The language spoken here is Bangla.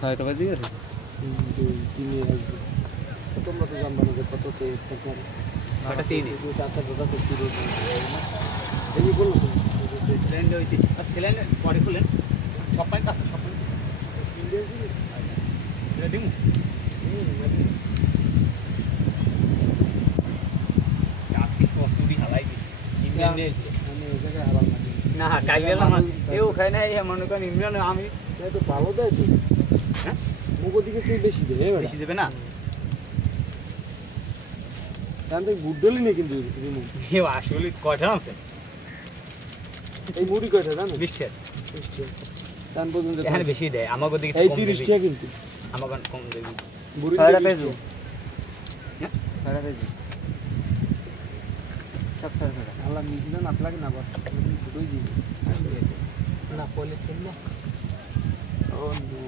6টা বাজে গেছে 2 3 আসবে তোমরা তো জানবা না যে কততে সরকার কটা 3 টাকা দাদা তো শুরু এই যে বললো সিলিন্ডার হইছে আর সিলিন্ডার পরে খুলেন সব পয়েন্ট আছে সব পয়েন্ট ইন্ডিয়া কি এটা দিমু কাটি কষ্টুরি হালাই দিছি ইন্ডিয়ান নেই আমি ওই জায়গায় হারাম লাগে না কাইবেলা না এও খায় না এই মনে করেন ইমরান আমি তাই তো ভালো দেয় তো হ্যাঁ মুগো দিকে সেই বেশি দেয় বেশি দেবে না তাহলে তো গুডলি নেই কিন্তু এও আসলে কয়টা আছে এই মুড়ি কয়টা জানো 20 টাকা টান পর্যন্ত এখানে বেশি দেয় আমাগো দিকে এই 30 টাকা কিন্তু আমাগো কম দেবে মুড়ি 6টা পেজু হ্যাঁ 6টা পেজু সব 6 টাকা আল্লাহ মিজিনা না লাগে না বাস দুটোই দিই না পলে ছিল না ও নো